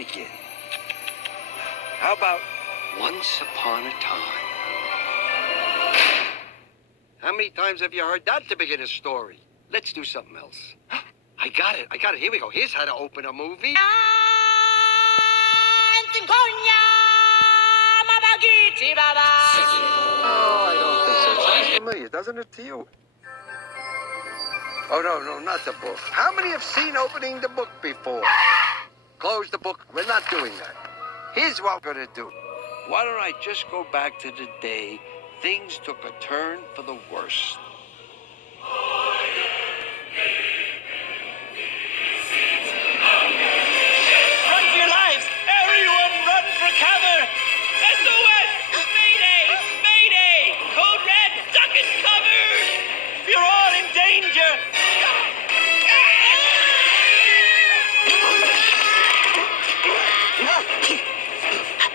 begin. How about once upon a time? How many times have you heard that to begin a story? Let's do something else. I got it. Here we go. Here's how to open a movie. Oh, I don't think so. It sounds familiar, doesn't it to you? Oh, no, not the book. How many have seen opening the book before? Close the book. We're not doing that. Here's what we're going to do. Why don't I just go back to the day things took a turn for the worse? Run for your lives! Everyone run for cover! SOS! Mayday! Mayday! Code red! Duck and cover! You're all in danger!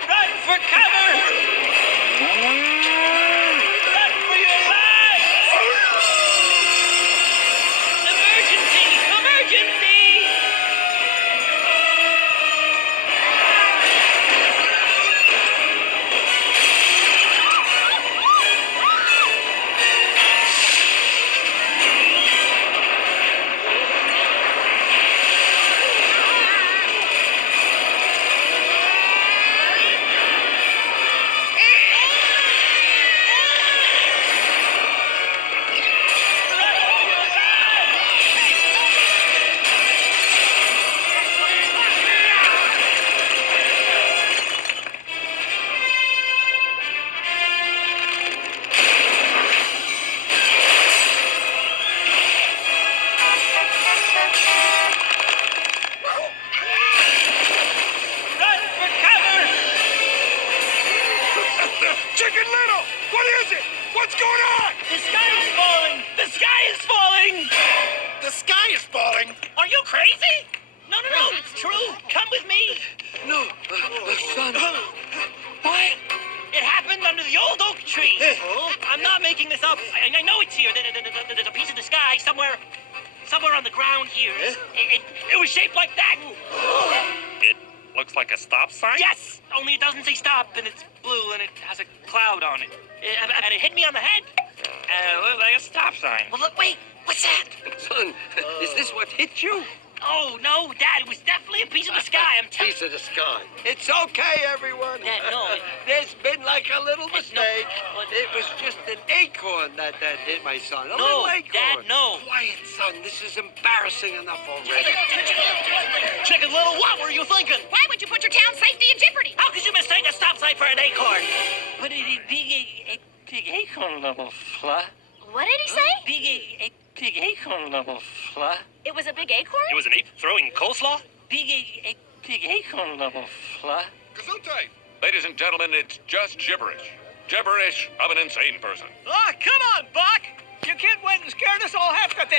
Run for cover! Run for your lives! Emergency! Emergency! Run for cover! Chicken Little! What is it? What's going on? The sky is falling! The sky is falling! The sky is falling. Are you crazy? No, it's true. Come with me. No, son. What? It happened under the old oak tree. I'm not making this up. I know it's here. There's a piece of the sky somewhere on the ground here. It was shaped like that. It looks like a stop sign? Yes, only it doesn't say stop, and it's blue, and it has a cloud on it. And it hit me on the head. Looks like a stop sign. Well, look, wait. What's that? Son, is this what hit you? Oh, no, Dad. It was definitely a piece of the sky. I'm telling Piece of the sky. It's okay, everyone. Dad, no. There's been like a little No. mistake. It was just an acorn that hit my son. A little acorn. Dad, no. Quiet, son. This is embarrassing enough already. Chicken Little, what were you thinking? Why would you put your town's safety in jeopardy? How could you mistake a stop sign for an acorn? But it big acorn level fla. What did he say? Big acorn level fla. It was a big acorn? It was an ape throwing coleslaw? Big acorn level fla. Gesundheit! Ladies and gentlemen, it's just gibberish. Gibberish of an insane person. Oh, come on, Buck. You can't wait and scared us all half to death.